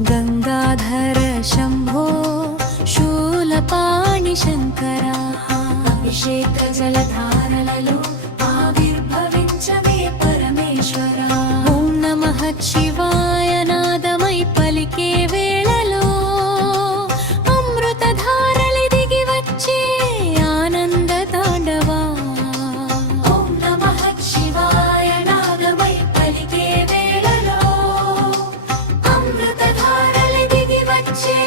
गंगाधर शंभो शूलपाणि शंकरा अभिषेक जलधारలలో ఆవిర్భవించవే పరమేశ్వరా ఓం నమః శివాయ నాదమై పలికే వేళలో అమృతధారలి దిగి వచ్చే ఆనంద తాండవా ఓం నమః శివాయ నాదమై పలికే వేళలో అమృతధారలి దిగి వచ్చే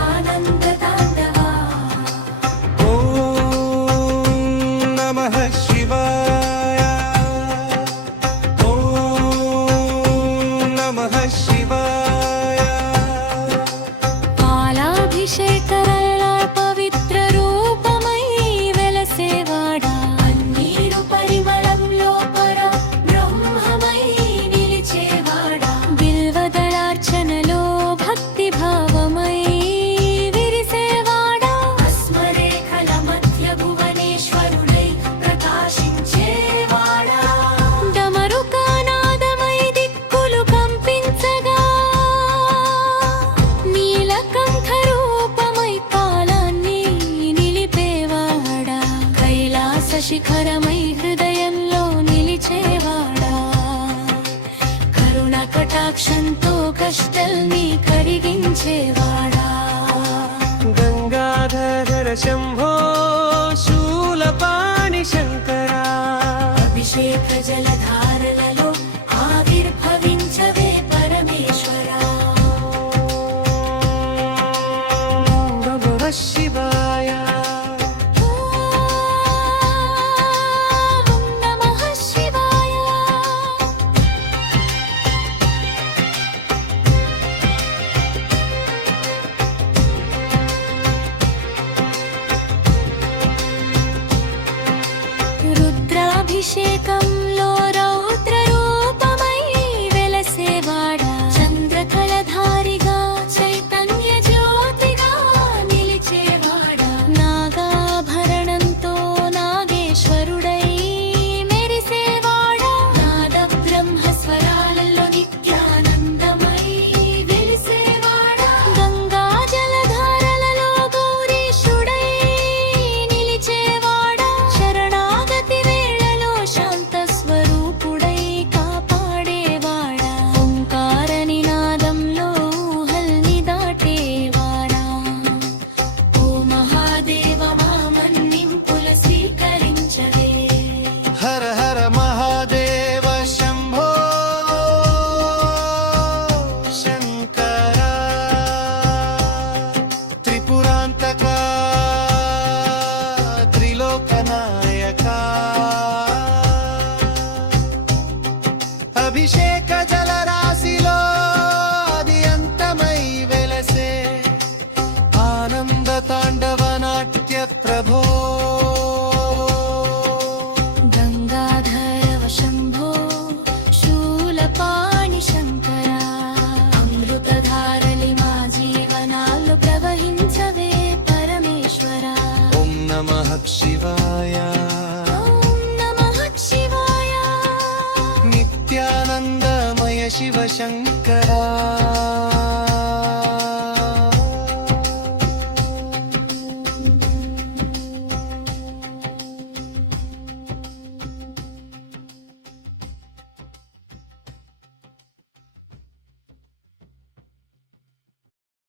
ఆనంద తాండవా ఓం నమః శివాయ ఓం నమః శివాయ పాలాభిషేకరల పవిత్ర రూపమై వెలసేవాడా అన్నీరు పరిమళంలో పర బ్రహ్మమై నిలిచేవాడా బిల్వదళార్చనలో భక్తి భావమై విరిసేవాడా అస్మరేఖల మధ్య భువనేశ్వరుడై ప్రకాశించేవాడా డమరుకానాదమై దిక్కులు కంపించగా నీలకంఠ రూపమై కాలాన్ని నిలిపేవాడా కైలాస శిఖరమై హృదయంలో నిలిచేవాడా కరుణ కటాక్షంతో కష్టాల్ని కరిగించేవాడా గంగాధర శంభో శూలపాణి శంకరా అభిషేక జలధారలలో ఆవిర్భవించవే పరమేశ్వరా ఓం నమః శివాయ ఓం నమః శివాయ రుద్రాభిషేకంలో రౌద్ర రూపమై వెలసేవాడా చంద్రకళధారిగా చైతన్య జ్యోతిగా నిలిచేవాడా నాగాభరణంతో నాగేశ్వరుడై మెరిసేవాడా నాద బ్రహ్మస్వరాలలో నిత్యానందమై వెలిసేవాడా గంగా జలధారలలో గౌరీశుడై నిలిచేవాడా శరణాగతి వేళలో శాంత స్వరూపుడై కాపాడేవాడా ఓంకార నినాదంలో ఊహల్ని దాటేవాడా ఓ మహాదేవ మామన్నింపుల స్వీకరించవే హర హర మహాదేవ శంభో శంకరా త్రిపురాంతక త్రిలోకనాయక అభిషేక జలరాశిలో అది అంతమై వెలసే ఆనంద తాండవ నాట్య ప్రభో గంగాధర శంభో శూలపాణి శంకరా అమృతధారలి మా జీవనాలు ప్రవహించవే పరమేశ్వరా ఓం నమః శివాయ ఓం నమః శివాయ నిత్యానందమయ శివ శంకరా